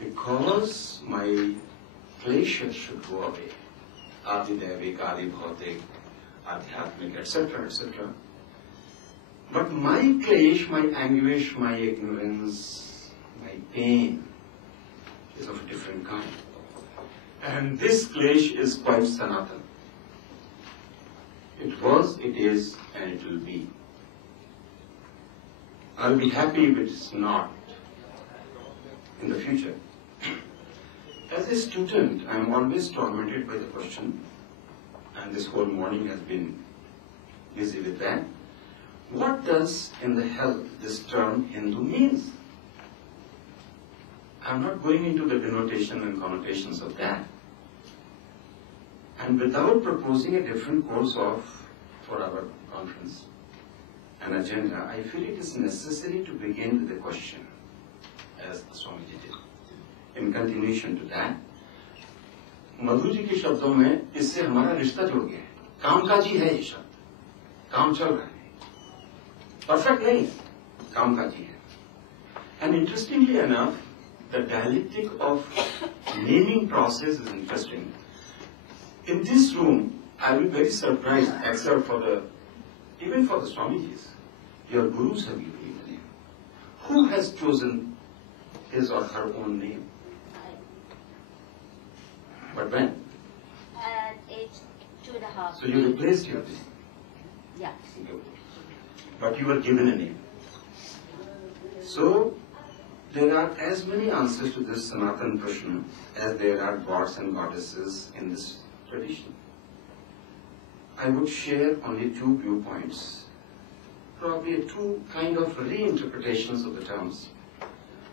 because my klesha should go away, Adidevik, Adibhautik, Adhyatmik, etc., etc. But my klesh, my anguish, my ignorance, my pain is of a different kind. And this klesh is quite Sanatan. It was, it is, and it will be. I'll be happy if it's not in the future. As a student, I am always tormented by the question, and this whole morning has been busy with that. What does in the hell this term Hindu means? I'm not going into the denotation and connotations of that. And without proposing a different course for our conference, an agenda, I feel it is necessary to begin with a question, as Swamiji did. In continuation to that, Madhu ji के शब्दों में इससे हमारा रिश्ता जुड़ गया है. कामकाजी है ये शब्द, काम चल रहा है, परफेक्ट नहीं है, कामकाजी है. And interestingly enough, the dialectic of naming process is interesting. In this room, I will be very surprised, except for even for the Swamijis, your gurus have given you the name. Who has chosen his or her own name? But when? At age 2.5. So you replaced your name? Yeah. But you were given a name. So, there are as many answers to this Sanatan Prashna as there are gods and goddesses in this tradition. I would share only two viewpoints, probably two kind of reinterpretations of the terms,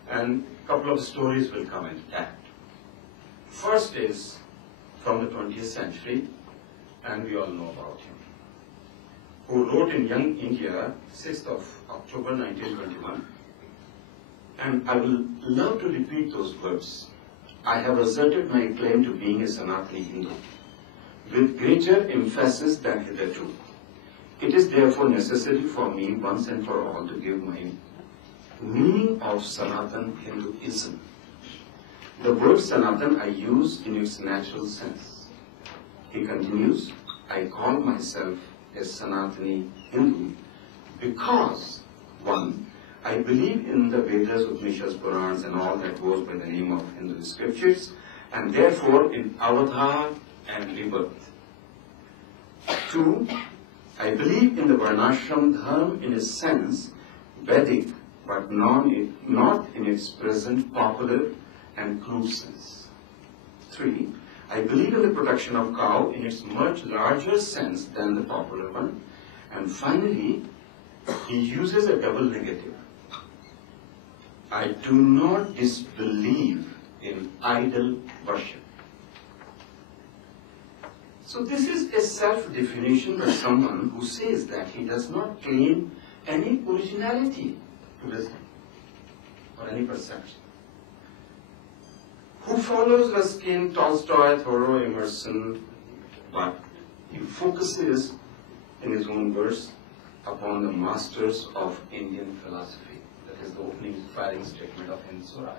and a couple of stories will come into that. First is from the 20th century, and we all know about him, who wrote in Young India, 6th of October 1921, and I will love to repeat those words. I have asserted my claim to being a Sanatani Hindu with greater emphasis than hitherto. It is therefore necessary for me once and for all to give my meaning of Sanatan Hinduism. The word Sanatan I use in its natural sense. He continues, I call myself a Sanatani Hindu because, one, I believe in the Vedas, Upanishads, Purans and all that goes by the name of Hindu scriptures, and therefore in avatar and rebirth. Two, I believe in the Varnashram Dharma in a sense, Vedic, but not in its present popular and crude sense. Three, I believe in the protection of cow in its much larger sense than the popular one. And finally, he uses a double negative. I do not disbelieve in idol worship. So this is a self-definition by someone who says that he does not claim any originality to wisdom or any perception. Who follows Ruskin, Tolstoy, Thoreau, Emerson, but he focuses in his own verse upon the masters of Indian philosophy. That is the opening firing statement of Hind Swaraj.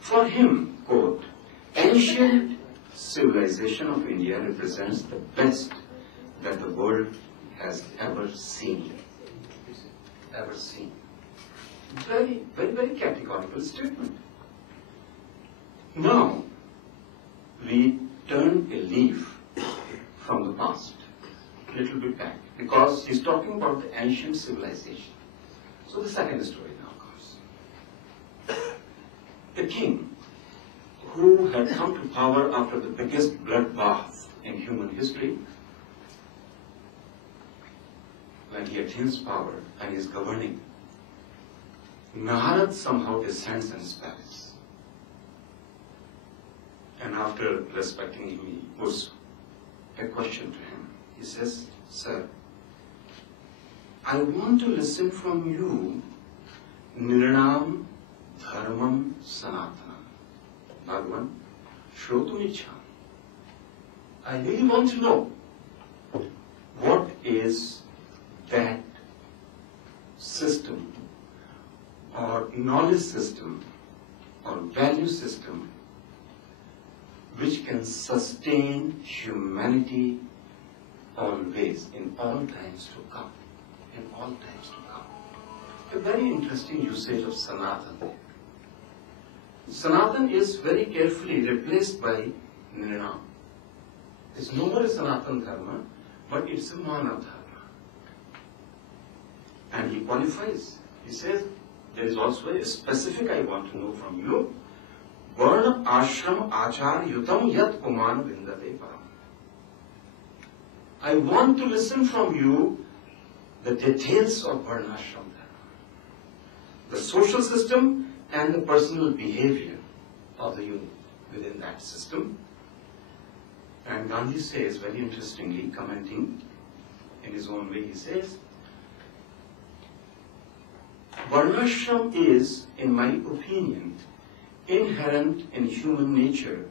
For him, quote, ancient civilization of India represents the best that the world has ever seen. Ever seen. Very, very, very categorical statement. Now, we turn a leaf from the past, a little bit back, because he's talking about the ancient civilization. So the second story now comes. The king, who had come to power after the biggest bloodbath in human history, when he attains power and is governing, Narad somehow descends in his palace. And after respecting him, he puts a question to him. He says, Sir, I want to listen from you, Nirnam Dharmam Sanatanam. Bhagavan, Shrotum Ichham. I really want to know what is that system or knowledge system or value system which can sustain humanity always, in all times to come. In all times to come. A very interesting usage of Sanatan. Sanatan is very carefully replaced by Nirnam. It's no more a Sanatan Dharma, but it's a Mana Dharma. And he qualifies. He says, there is also a specific I want to know from you. Varna ashram achar yutam yat puman vindate param. I want to listen from you the details of Varna ashram dharma, the social system and the personal behavior of the youth within that system. And Gandhi says, very interestingly, commenting in his own way, he says, Varnashram is, in my opinion, inherent in human nature